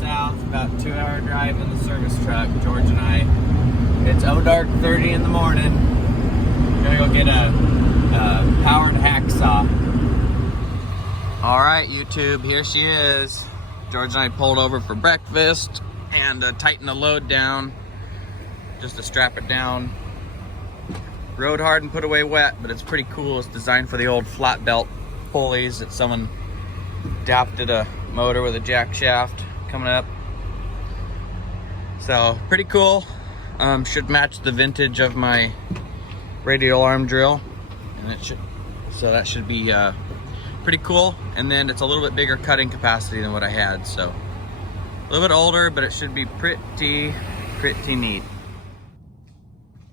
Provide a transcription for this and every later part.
south, about 2-hour drive in the service truck, George and I. It's dark 30 in the morning. Gonna go get a powered hacksaw. All right, YouTube, here she is. George and I pulled over for breakfast and tighten the load down just to strap it down. Rode hard and put away wet, but it's pretty cool. It's designed for the old flat belt pulleys that someone adapted a motor with a jack shaft coming up. So pretty cool. Should match the vintage of my radial arm drill, and so that should be pretty cool. And then it's a little bit bigger cutting capacity than what I had, so a little bit older, but it should be pretty neat.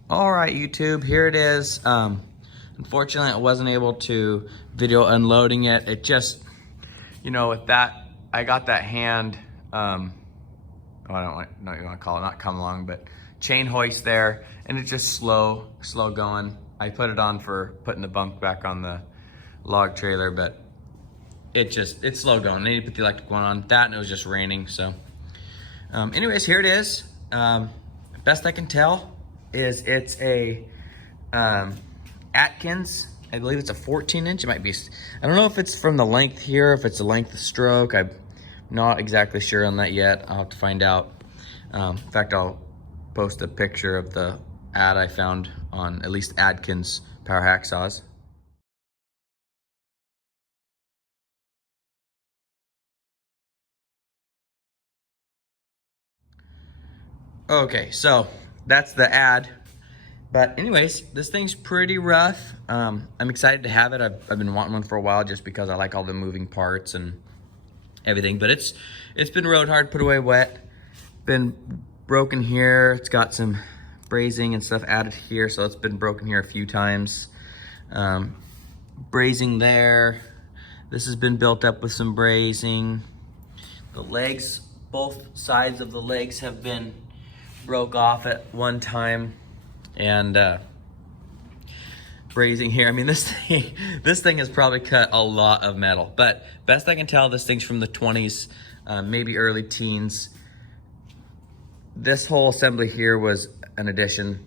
All right, YouTube, here it is. Unfortunately, I wasn't able to video unloading it. It just, you know, with that, I got that hand, I don't know what you want to call it, not come along, but chain hoist there, and it's just slow going. I put it on for putting the bunk back on the log trailer, but it's slow going. I need to put the electric one on that, and it was just raining, so. Anyways, here it is. Best I can tell is it's a Adkins. I believe it's a 14-inch. It might be, I don't know if it's from the length here, if it's the length of stroke. I'm not exactly sure on that yet. I'll have to find out. In fact, I'll post a picture of the ad I found on at least Adkins power hacksaws. Okay, so that's the ad. But anyways, this thing's pretty rough. I'm excited to have it. I've been wanting one for a while just because I like all the moving parts and everything. But it's been rode hard, put away wet. Been broken here. It's got some brazing and stuff added here, so it's been broken here a few times. Brazing there. This has been built up with some brazing. The legs, both sides of the legs have been broke off at one time, and brazing here. I mean, this thing has probably cut a lot of metal, but best I can tell, this thing's from the 20s, maybe early teens. This whole assembly here was an addition.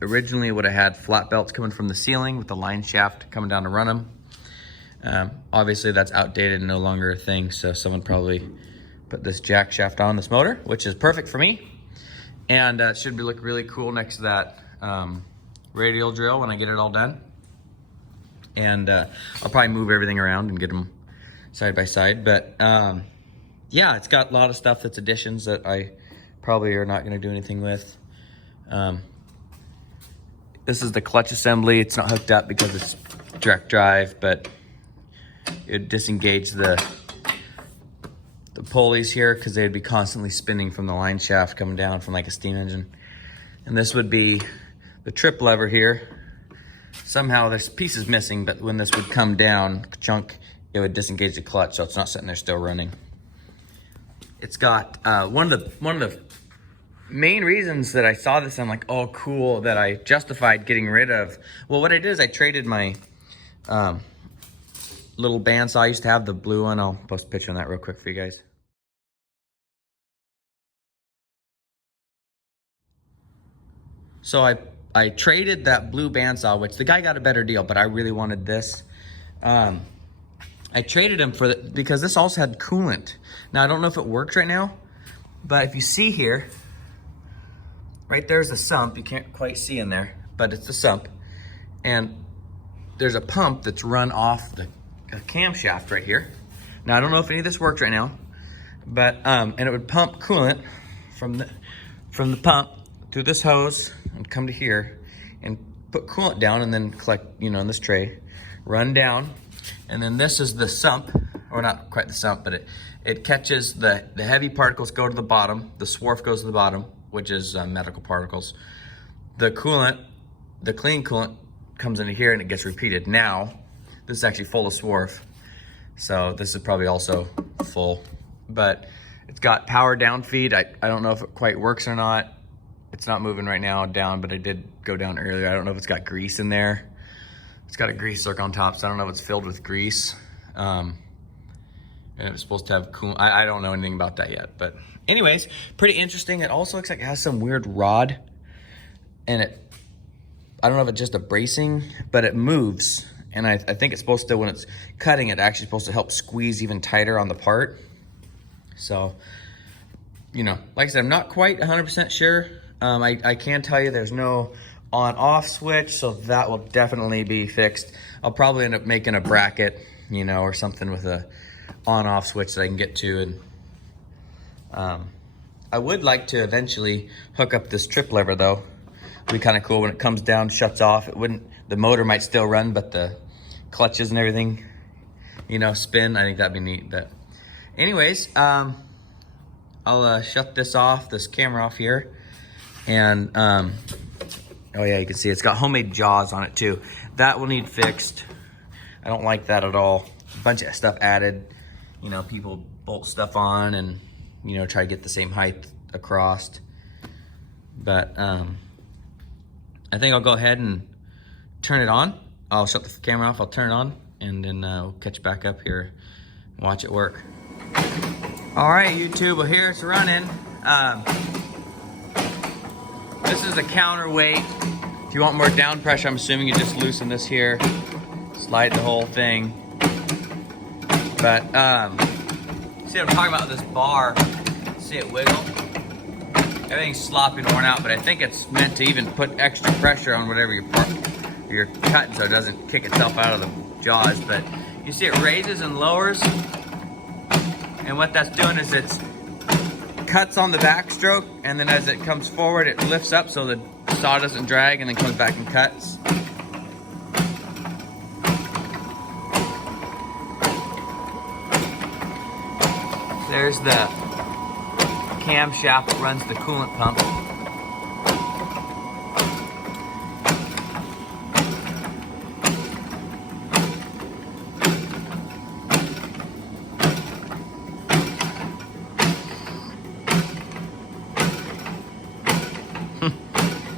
Originally, it would have had flat belts coming from the ceiling with the line shaft coming down to run them. Obviously, that's outdated and no longer a thing, so someone probably put this jack shaft on this motor, which is perfect for me. And it should look really cool next to that radial drill when I get it all done. And I'll probably move everything around and get them side by side. But yeah, it's got a lot of stuff that's additions that I probably are not gonna do anything with. This is the clutch assembly. It's not hooked up because it's direct drive, but it disengaged the pulleys here because they'd be constantly spinning from the line shaft coming down from like a steam engine. And this would be the trip lever here. Somehow there's pieces missing, but when this would come down, chunk, it would disengage the clutch, so it's not sitting there still running. It's got one of the main reasons that I saw this, I'm like, oh cool, that I justified getting rid of. Well, what I did is I traded my little bandsaw. I used to have the blue one. I'll post a picture on that real quick for you guys. So I traded that blue bandsaw, which the guy got a better deal, but I really wanted this. I traded him for because this also had coolant. Now I don't know if it works right now, but if you see here, right there's a sump. You can't quite see in there, but it's the sump, and there's a pump that's run off the camshaft right here. Now I don't know if any of this works right now, but and it would pump coolant from the pump through this hose and come to here and put coolant down, and then collect, you know, in this tray, run down, and then this is the sump, or not quite the sump, but it catches the heavy particles, go to the bottom, the swarf goes to the bottom, which is medical particles. The coolant, the clean coolant, comes into here and it gets repeated. Now this is actually full of swarf, so this is probably also full, but it's got power down feed. I don't know if it quite works or not. It's not moving right now down, but I did go down earlier. I don't know if it's got grease in there. It's got a grease circle on top, so I don't know if it's filled with grease. And And it was supposed to have cool, I don't know anything about that yet, but anyways, pretty interesting. It also looks like it has some weird rod, and I don't know if it's just a bracing, but it moves. And I think it's supposed to, when it's cutting, it's actually supposed to help squeeze even tighter on the part. So, you know, like I said, I'm not quite 100% sure. I can tell you there's no on-off switch, so that will definitely be fixed. I'll probably end up making a bracket, you know, or something with a on-off switch that I can get to. And I would like to eventually hook up this trip lever though. It'd be kind of cool when it comes down, shuts off. It wouldn't, the motor might still run, but the clutches and everything, you know, spin. I think that'd be neat. But anyways, I'll shut this off, this camera off here. And oh yeah, you can see it's got homemade jaws on it too. That will need fixed. I don't like that at all. A bunch of stuff added. You know, people bolt stuff on and, you know, try to get the same height across. But I think I'll go ahead and turn it on. I'll shut the camera off, I'll turn it on, and then we'll catch back up here and watch it work. All right, YouTube, well, here it's running. This is a counterweight. If you want more down pressure, I'm assuming you just loosen this here, slide the whole thing. But see what I'm talking about, this bar, see it wiggle? Everything's sloppy and worn out, but I think it's meant to even put extra pressure on whatever you're cutting so it doesn't kick itself out of the jaws. But you see it raises and lowers, and what that's doing is it's cuts on the backstroke, and then as it comes forward it lifts up so the saw doesn't drag, and then comes back and cuts. There's the camshaft that runs the coolant pump.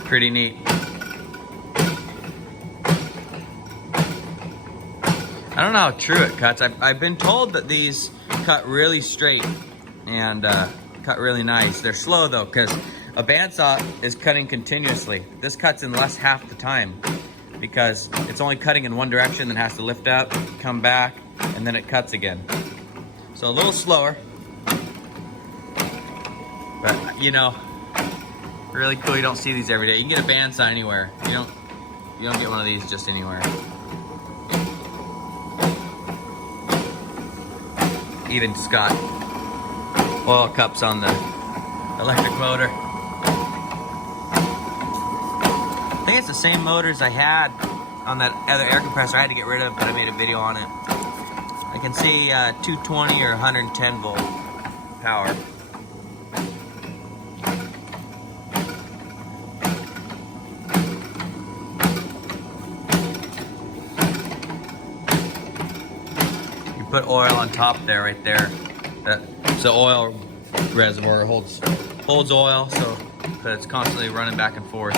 Pretty neat. I don't know how true it cuts. I've been told that these cut really straight and cut really nice. They're slow though, because a bandsaw is cutting continuously. This cuts in less half the time because it's only cutting in one direction, then has to lift up, come back, and then it cuts again. So a little slower, but you know, really cool. You don't see these every day. You can get a bandsaw anywhere. You don't get one of these just anywhere. Even just got oil cups on the electric motor. I think it's the same motors I had on that other air compressor I had to get rid of, but I made a video on it. I can see 220 or 110 volt power. You put oil on top there, right there. That's the oil reservoir, holds oil, so that it's constantly running back and forth.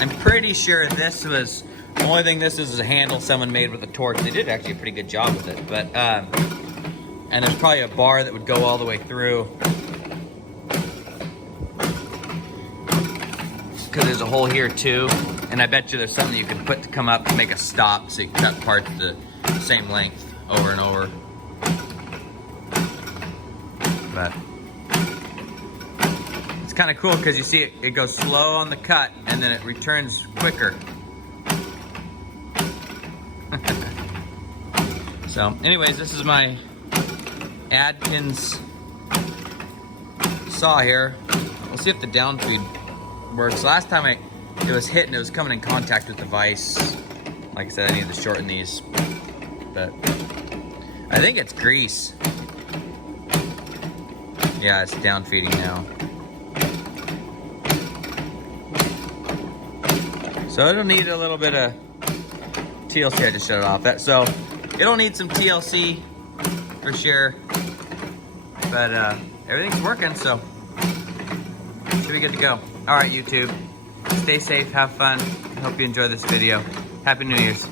I'm pretty sure this was, the only thing this is a handle someone made with a torch. They did actually a pretty good job with it, but, and there's probably a bar that would go all the way through. Because there's a hole here too, and I bet you there's something you can put to come up to make a stop so you can cut parts the same length over and over. But it's kind of cool because you see it goes slow on the cut and then it returns quicker. So anyways, this is my Adkins saw here. We'll see if the down feed works. Last time it was hit and it was coming in contact with the vise. Like I said, I need to shorten these, but I think it's grease. Yeah, it's down feeding now. So it'll need a little bit of TLC. I just shut it off. So it'll need some TLC for sure, but everything's working, so should be good to go. All right, YouTube. Stay safe, have fun. Hope you enjoy this video. Happy New Year's.